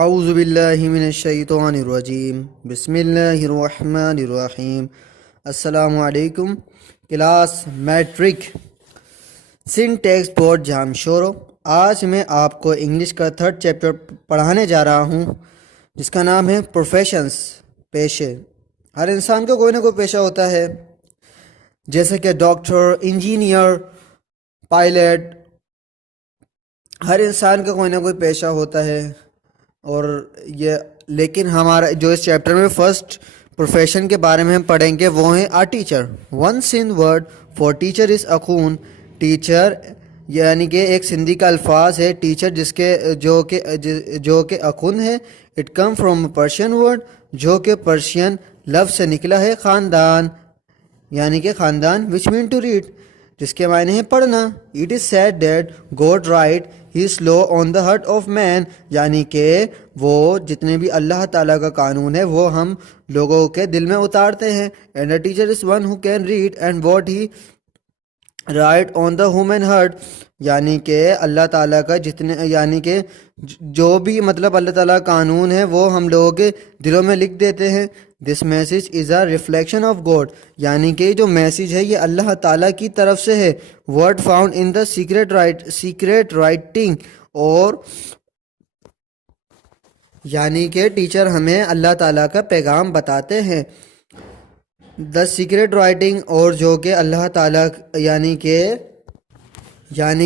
اعوذ باللہ من الشیطان الرجیم بسم اللہ الرحمن الرحیم۔ السلام علیکم کلاس میٹرک سنٹیکس بورڈ جام شورو۔ آج میں آپ کو انگلش کا 3rd چیپٹر پڑھانے جا رہا ہوں جس کا نام ہے پروفیشنز، پیشے۔ ہر انسان کا کوئی نہ کوئی پیشہ ہوتا ہے، جیسے کہ ڈاکٹر، انجینئر، پائلٹ۔ ہر انسان کا کوئی نہ کوئی پیشہ ہوتا ہے اور لیکن ہمارا جو اس چیپٹر میں فرسٹ پروفیشن کے بارے میں ہم پڑھیں گے وہ ہیں teacher. One Sindh word for teacher is اخون۔ ٹیچر یعنی کہ ایک سندھی کا الفاظ ہے ٹیچر جو کہ اخون ہے۔ It come from Persian word جو کہ پرشین لفظ سے نکلا ہے۔ خاندان یعنی کہ خاندان وچ مین ٹو ریڈ جس کے معنی ہے پڑھنا۔ It is said that God write has law on the heart of man, یعنی کہ وہ جتنے بھی اللہ تعالیٰ کا قانون ہے وہ ہم لوگوں کے دل میں اتارتے ہیں۔ And a teacher is one who can read and what he right on the human heart, یعنی کہ اللہ تعالیٰ کا یعنی کہ جو بھی اللہ تعالیٰ کا قانون ہے وہ ہم لوگوں کے دلوں میں لکھ دیتے ہیں۔ This message is a reflection of God, یعنی کہ جو میسج ہے یہ اللہ تعالیٰ کی طرف سے ہے۔ Word found in the secret writing, اور یعنی کہ ٹیچر ہمیں اللہ تعالیٰ کا پیغام بتاتے ہیں۔ دا سیکریٹ رائٹنگ، اور جو کہ اللہ تعالیٰ یعنی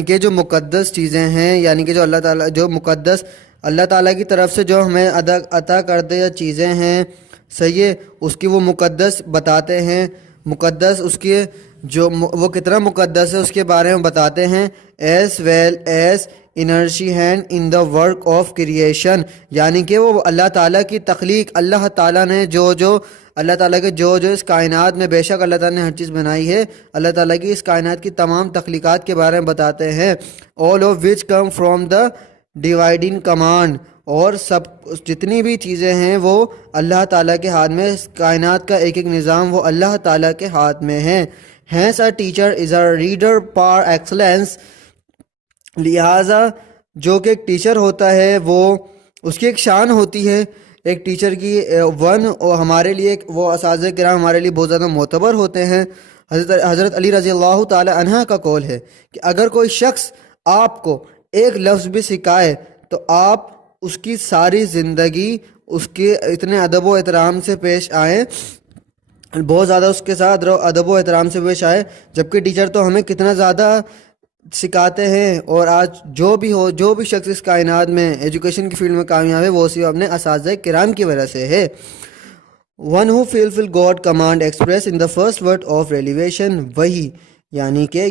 کہ جو مقدس چیزیں ہیں، یعنی کہ جو اللہ تعالیٰ کی طرف سے جو ہمیں عطا کردہ چیزیں ہیں صحیح ہے، اس کی وہ مقدس بتاتے ہیں۔ مقدس اس کے جو وہ کتنا مقدس ہے اس کے بارے میں بتاتے ہیں۔ As well as energy hand in the work of creation, یعنی کہ وہ اللہ تعالیٰ کی تخلیق، اللہ تعالیٰ نے اللہ تعالیٰ کے جو اس کائنات میں بے شک اللہ تعالیٰ نے ہر چیز بنائی ہے، اللہ تعالیٰ کی اس کائنات کی تمام تخلیقات کے بارے میں بتاتے ہیں۔ all of which come from the divine command، اور سب جتنی بھی چیزیں ہیں وہ اللہ تعالیٰ کے ہاتھ میں، اس کائنات کا ایک ایک نظام وہ اللہ تعالیٰ کے ہاتھ میں ہے۔ hence a teacher is a reader par excellence، لہٰذا جو کہ ایک ٹیچر ہوتا ہے وہ اس کی ایک شان ہوتی ہے ایک ٹیچر کی۔ اور ہمارے لیے وہ اساتذہ کرام ہمارے لیے بہت زیادہ معتبر ہوتے ہیں۔ حضرت علی رضی اللہ تعالی عنہ کا قول ہے کہ اگر کوئی شخص آپ کو ایک لفظ بھی سکھائے تو آپ اس کی ساری زندگی اس کے اتنے ادب و احترام سے پیش آئیں، بہت زیادہ اس کے ساتھ ادب و احترام سے پیش آئے، جبکہ ٹیچر تو ہمیں کتنا زیادہ سکھاتے ہیں۔ اور آج جو بھی شخص اس کائنات میں ایجوکیشن کی فیلڈ میں کامیاب ہے وہ صرف اپنے اساتذہ کرام کی وجہ سے ہے۔ One who fulfil God command express in the first word of revelation, وہی یعنی کہ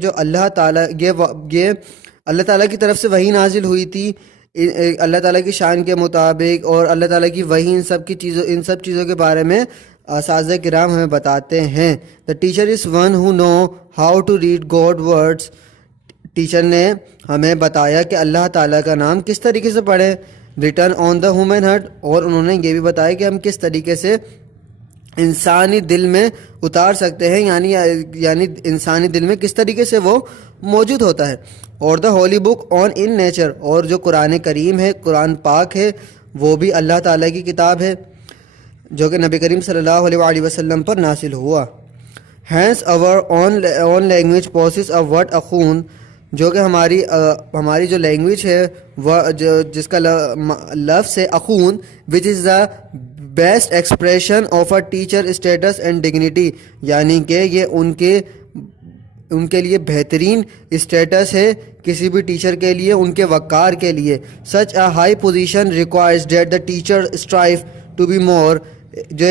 جو اللہ تعالیٰ یہ اللہ تعالیٰ کی طرف سے وحی نازل ہوئی تھی اللہ تعالیٰ کی شان کے مطابق، اور اللہ تعالیٰ کی وحی ان سب چیزوں کے بارے میں اساتذہ کرام ہمیں بتاتے ہیں۔ The teacher is one who know how to read god words, teacher نے ہمیں بتایا کہ اللہ تعالیٰ کا نام کس طریقے سے پڑھیں۔ Written on the human heart, اور انہوں نے یہ بھی بتایا کہ ہم کس طریقے سے انسانی دل میں اتار سکتے ہیں، یعنی انسانی دل میں کس طریقے سے وہ موجود ہوتا ہے۔ اور دا ہولی بک آن ان نیچر، اور جو قرآن کریم ہے، قرآن پاک ہے، وہ بھی اللہ تعالیٰ کی کتاب ہے جو کہ نبی کریم صلی اللہ علیہ وآلہ وسلم پر نازل ہوا۔ Hence our own language possesses a word Akhun, جو کہ ہماری جو لینگویج ہے جس کا لفظ ہے Akhun, which is the best expression of a teacher status and dignity، یعنی کہ یہ ان کے لیے بہترین اسٹیٹس ہے کسی بھی ٹیچر کے لیے، ان کے وقار کے لیے۔ such a high position requires that the teacher strive to be more، جو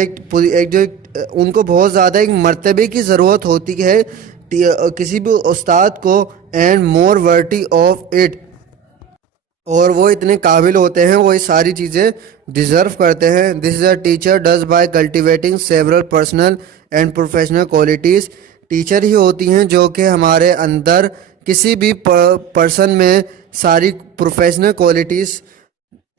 ان کو بہت زیادہ ایک مرتبے کی ضرورت ہوتی ہے کسی بھی استاد کو، اینڈ مور ورتھی آف اٹ، اور وہ اتنے قابل ہوتے ہیں، وہ یہ ساری چیزیں ڈیزرو کرتے ہیں۔ This is a teacher does by cultivating several personal and professional qualities, teacher ہی ہوتی ہیں جو کہ ہمارے اندر کسی بھی پرسن میں ساری پروفیشنل کوالٹیز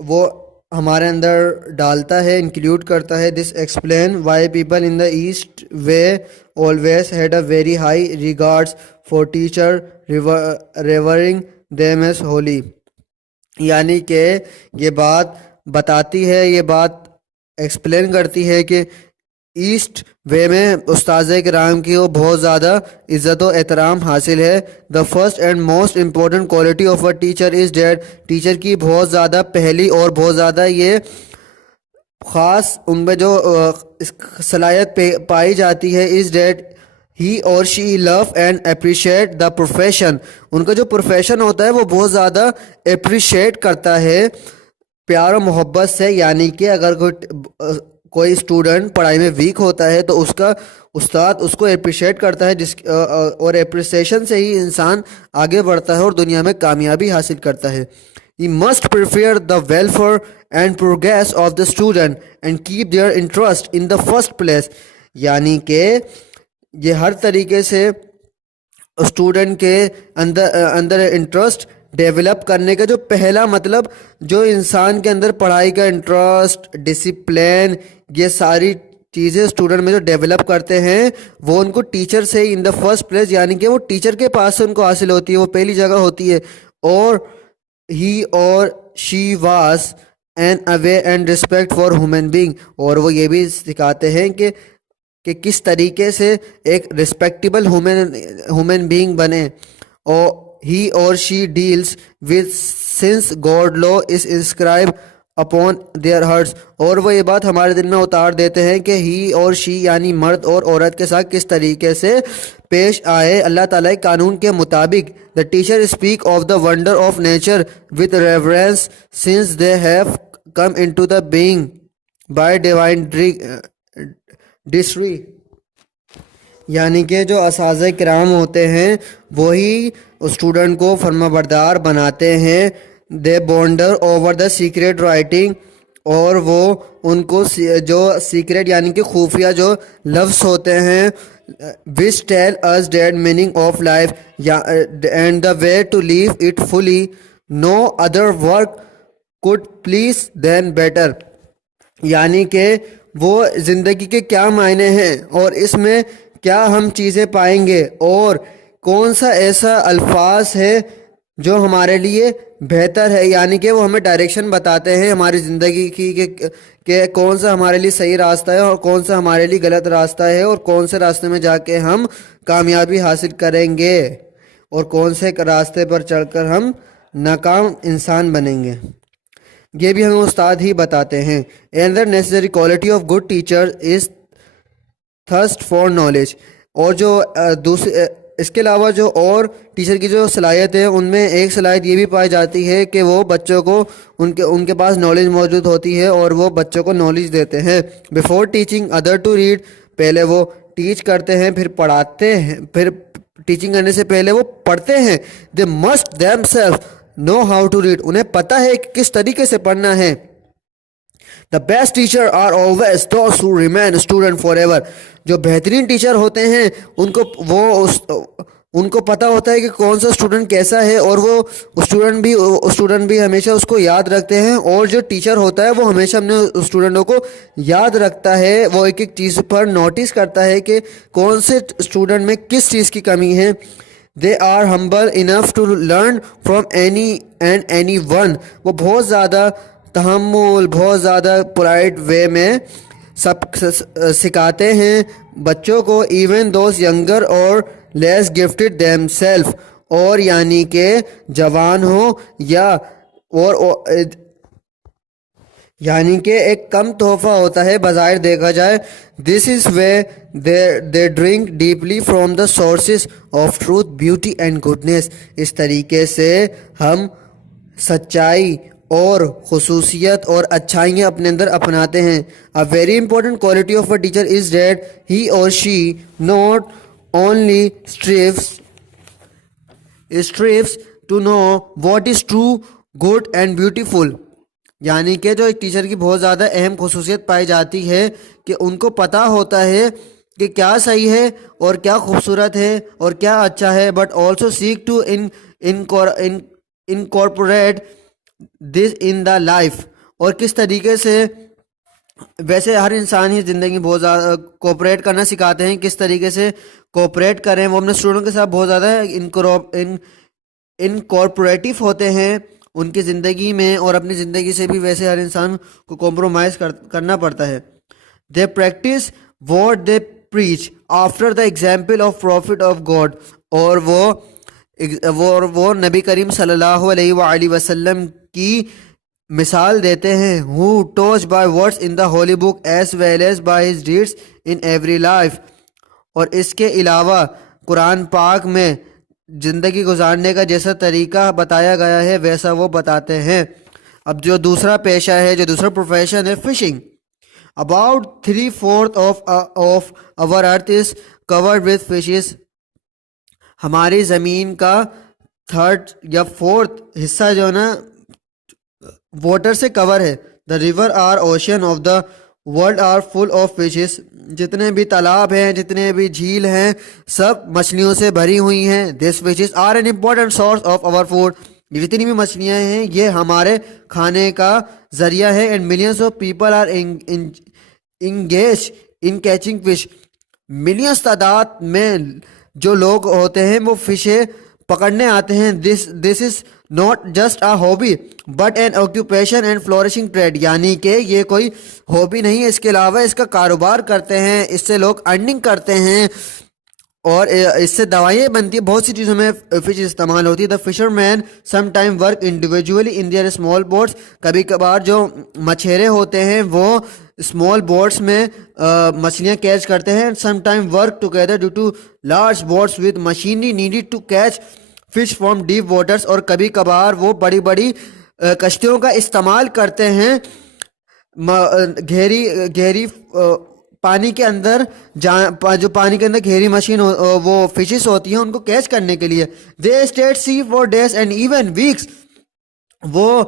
وہ ہمارے اندر ڈالتا ہے، انکلیوڈ کرتا ہے۔ This explain why people in the East way always had a very high regards for teacher revering them as holy, یعنی کہ یہ بات بتاتی ہے، یہ بات ایکسپلین کرتی ہے کہ ایسٹ وے میں استاذ کرام کی وہ بہت زیادہ عزت و احترام حاصل ہے. The first and most important quality of a teacher is that. Teacher کی بہت زیادہ پہلی اور بہت زیادہ یہ خاص ان میں جو صلاحیت پائی جاتی ہے از date he or she love and appreciate the profession. ان کا جو پروفیشن ہوتا ہے وہ بہت زیادہ اپریشیٹ کرتا ہے پیار و محبت سے. یعنی کہ اگر کوئی اسٹوڈنٹ پڑھائی میں ویک ہوتا ہے تو اس کا استاد اس کو اپریشیٹ کرتا ہے، اور اپریسیشن سے ہی انسان آگے بڑھتا ہے اور دنیا میں کامیابی حاصل کرتا ہے. He must prefer the welfare and progress of the student and keep their interest in the first place. یعنی کہ یہ ہر طریقے سے اسٹوڈنٹ کے اندر انٹرسٹ ڈیولپ کرنے کا جو پہلا مطلب، جو انسان کے اندر پڑھائی کا انٹرسٹ، ڈسپلین، یہ ساری چیزیں اسٹوڈنٹ میں جو ڈیولپ کرتے ہیں وہ ان کو ٹیچر سے ہی ان دا فرسٹ پلیس، یعنی کہ وہ ٹیچر کے پاس سے ان کو حاصل ہوتی ہے، وہ پہلی جگہ ہوتی ہے. اور he or she was an away and respect for human being. اور وہ یہ بھی سکھاتے ہیں کہ کس طریقے سے ایک ریسپیکٹیبل ہیومن بینگ بنے. اور he or she deals with since God law is inscribe upon their hearts. اور وہ یہ بات ہمارے دل میں اتار دیتے ہیں کہ ہی اور شی یعنی مرد اور عورت کے ساتھ کس طریقے سے پیش آئے اللہ تعالیٰ کے قانون کے مطابق. The teacher speak of the wonder of nature with reverence since they have come into the being by divine decree. یعنی کہ جو اساتذہ کرام ہوتے ہیں وہی اسٹوڈنٹ کو فرما بردار بناتے ہیں. دے بونڈر اوور دا سیکریٹ رائٹنگ. اور وہ ان کو جو سیکریٹ یعنی کہ خفیہ جو لفظ ہوتے ہیں which tell us that meaning of life and the way to live it fully. No other work could please them better. یعنی کہ وہ زندگی کے کیا معنی ہیں اور اس میں کیا ہم چیزیں پائیں گے اور کون سا ایسا الفاظ ہے جو ہمارے لیے بہتر ہے. یعنی کہ وہ ہمیں ڈائریکشن بتاتے ہیں ہماری زندگی کی کہ کون سا ہمارے لیے صحیح راستہ ہے اور کون سا ہمارے لیے غلط راستہ ہے، اور کون سے راستے میں جا کے ہم کامیابی حاصل کریں گے اور کون سے راستے پر چل کر ہم ناکام انسان بنیں گے. یہ بھی ہمیں استاد ہی بتاتے ہیں. Another necessary quality of good teacher is thirst for knowledge. اور جو اس کے علاوہ جو اور ٹیچر کی جو صلاحیت ہے ان میں ایک صلاحیت یہ بھی پائی جاتی ہے کہ وہ بچوں کو ان کے پاس نالج موجود ہوتی ہے اور وہ بچوں کو نالج دیتے ہیں. Before teaching other to read. پہلے وہ ٹیچ کرتے ہیں پھر پڑھاتے ہیں، پھر ٹیچنگ کرنے سے پہلے وہ پڑھتے ہیں. They must them self know how to read. انہیں پتہ ہے کہ کس طریقے سے پڑھنا ہے. The best teacher are always those who remain student forever. جو بہترین ٹیچر ہوتے ہیں ان کو پتہ ہوتا ہے کہ کون سا اسٹوڈنٹ کیسا ہے اور وہ اسٹوڈنٹ بھی ہمیشہ اس کو یاد رکھتے ہیں. اور جو ٹیچر ہوتا ہے وہ ہمیشہ اپنے اسٹوڈنٹوں کو یاد رکھتا ہے، وہ ایک ایک چیز پر نوٹس کرتا ہے کہ کون سے اسٹوڈنٹ میں کس چیز کی کمی ہے. They are humble enough to learn from any and anyone. وہ بہت زیادہ تحمل، بہت زیادہ پولائٹ وے میں سب سکھاتے ہیں بچوں کو. ایون دوز ینگر اور لیس گفٹڈ دیم سیلف. اور یعنی کہ جوان ہو یا اور یعنی کہ ایک کم تحفہ ہوتا ہے بظاہر دیکھا جائے. This is way they drink deeply from the sources of truth beauty and goodness. اس طریقے سے ہم سچائی اور خصوصیت اور اچھائیاں اپنے اندر اپناتے ہیں. A very important quality of a teacher is that he or she not only strives to know what is true, good and beautiful. یعنی کہ جو ایک ٹیچر کی بہت زیادہ اہم خصوصیت پائی جاتی ہے کہ ان کو پتہ ہوتا ہے کہ کیا صحیح ہے اور کیا خوبصورت ہے اور کیا اچھا ہے. But also seek to incorporate this in the life. اور کس طریقے سے ویسے ہر انسان ہی زندگی بہت زیادہ کوپریٹ کرنا سکھاتے ہیں، کس طریقے سے کوپریٹ کریں. وہ اپنے اسٹوڈنٹ کے ساتھ بہت زیادہ انکارپوریٹو ہوتے ہیں ان کی زندگی میں اور اپنی زندگی سے بھی ویسے ہر انسان کو کمپرومائز کرنا پڑتا ہے. They practice what they preach after the example of prophet of God. اور وہ نبی کریم صلی اللہ علیہ وآلہ وسلم کی مثال دیتے ہیں. who taught by words in the holy book as well as by his deeds in every life. اور اس کے علاوہ قرآن پاک میں زندگی گزارنے کا جیسا طریقہ بتایا گیا ہے ویسا وہ بتاتے ہیں. اب جو دوسرا پیشہ ہے، جو دوسرا پروفیشن ہے، fishing. About 3/4 of our earth is covered with fishes. ہماری زمین کا 3rd یا 4th حصہ جو ہے نا واٹر سے کور ہے. The river or ocean of the world are full of fishes. جتنے بھی تالاب ہیں، جتنے بھی جھیل ہیں، سب مچھلیوں سے بھری ہوئی ہیں. These fishes are an important source of our food. جتنی بھی مچھلیاں ہیں یہ ہمارے کھانے کا ذریعہ ہے. And millions of people are engaged in catching fish. Millions تعداد میں جو لوگ ہوتے ہیں وہ فشیں پکڑنے آتے ہیں. This is not just a hobby but an occupation and flourishing trade. یعنی کہ یہ کوئی ہابی نہیں ہے، اس کے علاوہ اس کا کاروبار کرتے ہیں، اس سے لوگ ارننگ کرتے ہیں اور اس سے دوائیں بنتی ہیں. بہت سی چیزوں میں فش استعمال ہوتی ہے. The fishermen some time work individually in their small boats. کبھی کبھار جو مچھیرے ہوتے ہیں وہ اسمال بوٹس میں مچھلیاں کیچ کرتے ہیں. Some time work together due to large boats with machinery needed to catch fish from deep waters. اور کبھی کبھار وہ بڑی بڑی کشتیوں کا استعمال کرتے ہیں گہری پانی کے اندر، جو پانی کے اندر گہری مشین وہ فشز ہوتی ہیں ان کو کیچ کرنے کے لیے. They stay sea for days and even weeks. وہ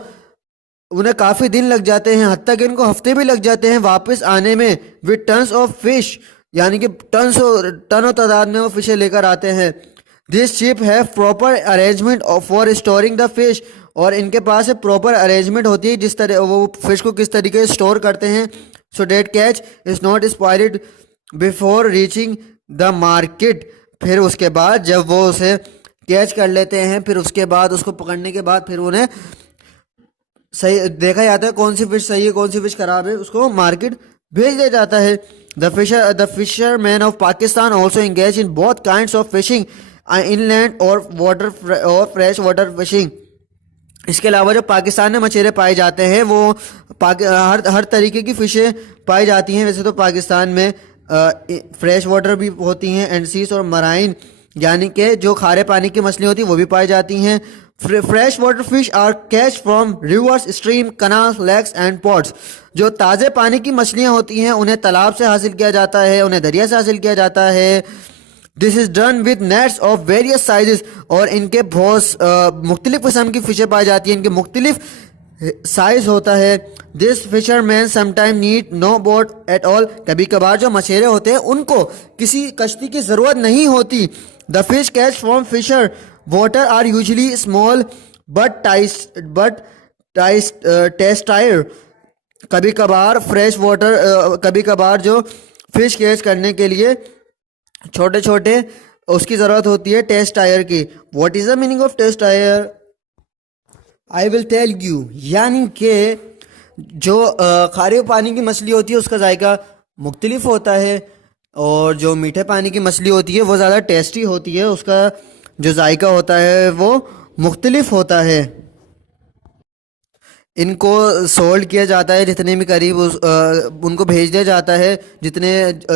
انہیں کافی دن لگ جاتے ہیں، حتیٰ کہ ان کو ہفتے بھی لگ جاتے ہیں واپس آنے میں. وتھ ٹنس آف فش، یعنی کہ ٹنوں تعداد میں وہ فشیں لے کر آتے ہیں. دس شپ ہے proper arrangement for storing the fish. اور ان کے پاس پراپر ارینجمنٹ ہوتی ہے جس طرح وہ فش کو کس طریقے سے اسٹور کرتے ہیں. So that catch is not spoiled before reaching the market. پھر اس کے بعد جب وہ اسے کیچ کر لیتے ہیں، پھر اس کے بعد اس کو پکڑنے کے بعد پھر انہیں صحیح دیکھا جاتا ہے کون سی فش صحیح ہے کون سی فش خراب ہے، اس کو مارکیٹ بھیج دیا جاتا ہے. The fishermen of Pakistan also engage in both kinds of fishing inland اور فریش واٹر فشنگ. اس کے علاوہ جو پاکستان میں مچھیرے پائے جاتے ہیں وہ ہر طریقے کی فشیں پائی جاتی ہیں. ویسے تو پاکستان میں فریش واٹر بھی ہوتی ہیں، اینڈ سیز اور مرائن یعنی کہ جو کھارے پانی کی مچھلی ہوتی ہیں وہ بھی پائی جاتی ہیں. Fresh water fish are catch from rivers, stream, canals, lakes and ponds. جو تازے پانی کی مچھلیاں ہوتی ہیں انہیں تالاب سے حاصل کیا جاتا ہے، انہیں دریا سے حاصل کیا جاتا ہے. This is done with nets of various sizes. اور ان کے بہت مختلف قسم کی فشیں پائی جاتی ہیں، ان کے مختلف سائز ہوتا ہے. This fishermen some time need no boat at all. کبھی کبھار جو مچھیرے ہوتے ہیں ان کو کسی کشتی کی ضرورت نہیں ہوتی. دا فش کیچ فرام فشر water are usually small but tastier. کبھی کبھار فریش واٹر کبھی کبھار جو فش کیچ کرنے کے لیے چھوٹے چھوٹے اس کی ضرورت ہوتی ہے ٹیسٹ ٹائر کی. What is the meaning of test tyre? I will tell you. یعنی کہ جو کھارے پانی کی مچھلی ہوتی ہے اس کا ذائقہ مختلف ہوتا ہے، اور جو میٹھے پانی کی مچھلی ہوتی ہے وہ زیادہ ٹیسٹی ہوتی ہے، اس کا جو ذائقہ ہوتا ہے وہ مختلف ہوتا ہے. ان کو سولڈ کیا جاتا ہے جتنے بھی قریب ان کو بھیج دیا جاتا ہے جتنے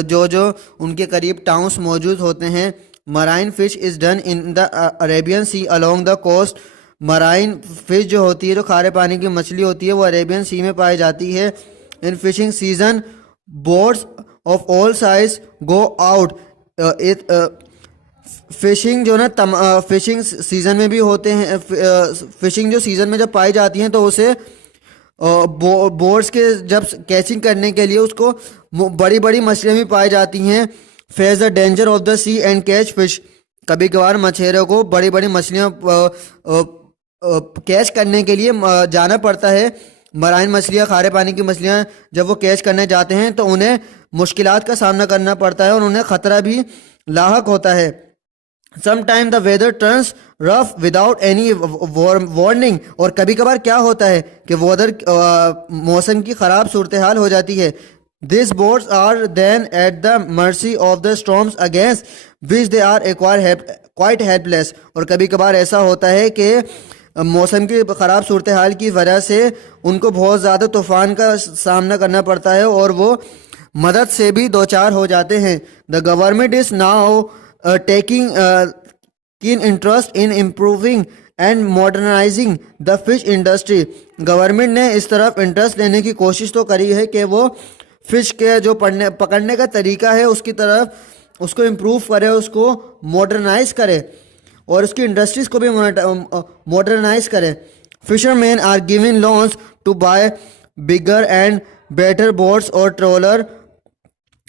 جو ان کے قریب ٹاؤنس موجود ہوتے ہیں. Marine fish is done in the Arabian sea along the coast. Marine fish جو ہوتی ہے، جو کھارے پانی کی مچھلی ہوتی ہے، وہ عربین سی میں پائی جاتی ہے. In fishing season boats of all size go out. Fishing جو نا فشنگ سیزن میں بھی ہوتے ہیں. فشنگ جو سیزن میں جب پائی جاتی ہیں تو اسے بورڈز کے جب کیچنگ کرنے کے لیے اس کو بڑی بڑی مچھلیاں بھی پائی جاتی ہیں. Face the danger of the sea and catch fish. کبھی کبھار مچھیروں کو بڑی بڑی مچھلیاں کیچ کرنے کے لیے جانا پڑتا ہے. مرائن مچھلیاں، کھارے پانی کی مچھلیاں جب وہ کیچ کرنے جاتے ہیں تو انہیں مشکلات کا سامنا کرنا پڑتا ہے اور انہیں خطرہ بھی لاحق ہوتا ہے. Sometime the weather turns rough without any warning. اور کبھی کبھار کیا ہوتا ہے کہ ویدر موسم کی خراب صورتحال ہو جاتی ہے. These boats are then at the mercy of the storms against which they are quite helpless. اور کبھی کبھار ایسا ہوتا ہے کہ موسم کی خراب صورتحال کی وجہ سے ان کو بہت زیادہ طوفان کا سامنا کرنا پڑتا ہے اور وہ مدد سے بھی دوچار ہو جاتے ہیں. The government is now taking keen interest in improving and modernizing the fish industry. Government نے اس طرف انٹرسٹ لینے کی کوشش تو کری ہے کہ وہ فش کے جو پکڑنے کا طریقہ ہے اس کی طرف اس کو امپروو کرے, اس کو ماڈرنائز کرے اور اس کی انڈسٹریز کو بھی ماڈرنائز کرے. Fishermen are given loans to buy bigger and better boats اور ٹرولر.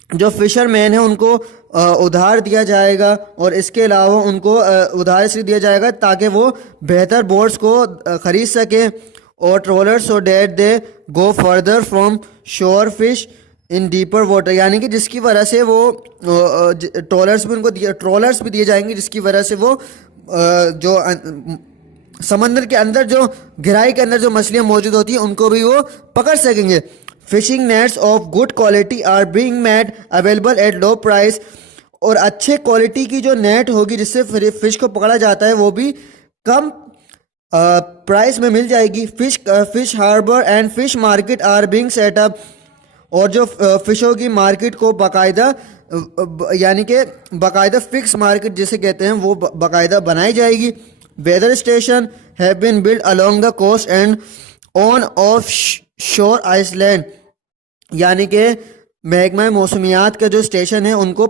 جو فشر مین ہیں ان کو ادھار دیا جائے گا اور اس کے علاوہ ان کو ادھار اس لیے دیا جائے گا تاکہ وہ بہتر بوٹس کو خرید سکیں اور trawler so that they go further from shore fish in deeper water, یعنی کہ جس کی وجہ سے وہ ٹرولرس بھی ان کو ٹرولرس بھی دیے جائیں گے جس کی وجہ سے وہ جو سمندر کے اندر جو گہرائی کے اندر جو مچھلیاں موجود ہوتی ہیں ان کو بھی وہ پکڑ سکیں گے. Fishing nets of good quality are being made available at low price. اور اچھے کوالٹی کی جو نیٹ ہوگی جس سے فش کو پکڑا جاتا ہے وہ بھی کم پرائز میں مل جائے گی. Fish harbour and fish market are being set up. اور جو فشوں کی مارکیٹ کو باقاعدہ یعنی کہ باقاعدہ فکس مارکیٹ جسے کہتے ہیں وہ باقاعدہ بنائی جائے گی. Weather station have been build along the coast and on off shore island. یعنی کہ محکمہ موسمیات کا جو اسٹیشن ہے ان کو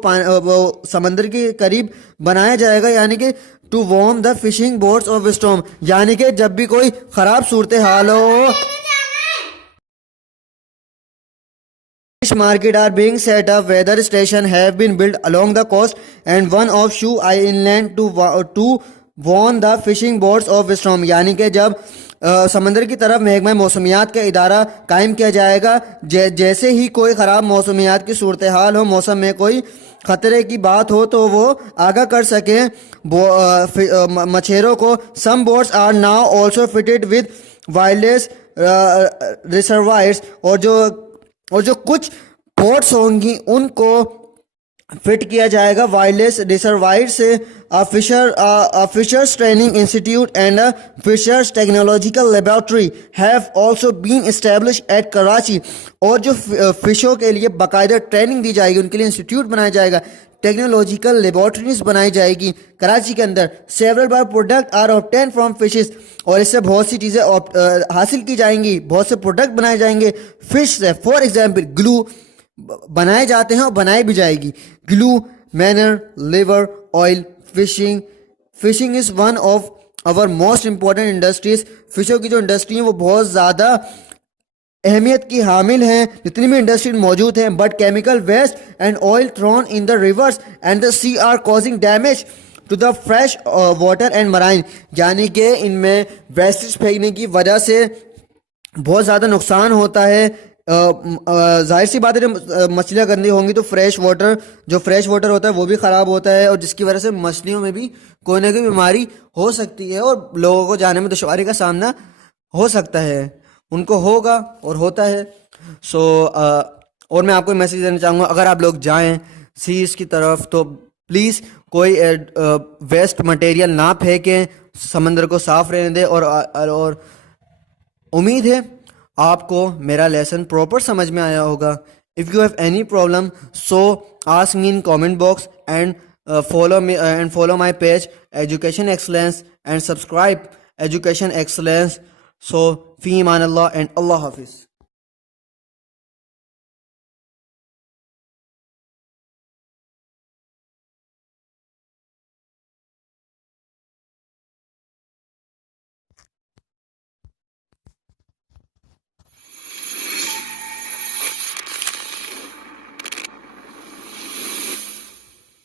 سمندر کے قریب بنایا جائے گا, یعنی کہ to warn the fishing boats of storm, یعنی کہ جب بھی کوئی خراب صورتحال ہو. Fish market are being set up. Weather station have been built along the coast and one offshore inland to warn the fishing boats of storm. یعنی کہ جب سمندر کی طرف محکمہ موسمیات کا ادارہ قائم کیا جائے گا, جیسے ہی کوئی خراب موسمیات کی صورتحال ہو, موسم میں کوئی خطرے کی بات ہو تو وہ آگاہ کر سکیں مچھیروں کو. Some boats are now also fitted with wireless reservoirs. اور جو کچھ بوٹس ہوں گی ان کو فٹ کیا جائے گا وائرلیس ریسروائر سے. Fisheries training institute and fisheries technological laboratory have also been establish at Karachi. اور جو فشوں کے لیے باقاعدہ ٹریننگ دی جائے گی, ان کے لیے انسٹیٹیوٹ بنایا جائے گا, ٹیکنالوجیکل لیبارٹریز بنائی جائے گی کراچی کے اندر. Several by product are obtained from fishes. اور اس سے بہت سی چیزیں حاصل کی جائیں گی, بہت سے پروڈکٹ بنائے جائیں گے فش سے. فار ایگزامپل گلو بنائے جاتے ہیں اور بنائی بھی جائے گی. Glue, manure, liver oil. Fishing is one of our most important industries. فشوں کی جو انڈسٹری ہیں وہ بہت زیادہ اہمیت کی حامل ہیں جتنی بھی انڈسٹری موجود ہیں. But chemical waste and oil thrown in the rivers and the sea are causing damage to the fresh water and marine. یعنی کہ ان میں ویسٹیج پھینکنے کی وجہ سے بہت زیادہ نقصان ہوتا ہے. ظاہر سی بات ہے جب مچھلیاں گندی ہوں گی تو فریش واٹر ہوتا ہے وہ بھی خراب ہوتا ہے, اور جس کی وجہ سے مچھلیوں میں بھی کوئی نہ کوئی بیماری ہو سکتی ہے اور لوگوں کو جانے میں دشواری کا سامنا ہو سکتا ہے, ان کو ہوگا اور ہوتا ہے. اور میں آپ کو میسیج دینا چاہوں گا, اگر آپ لوگ جائیں سیز کی طرف تو پلیز کوئی ویسٹ مٹیریل نہ پھینکیں, سمندر کو صاف رہنے دیں. اور امید ہے آپ کو میرا لیسن پراپر سمجھ میں آیا ہوگا. If you have any problem so ask me in comment box and follow my page Education Excellence and subscribe Education Excellence. So فی امان اللہ اینڈ اللہ حافظ.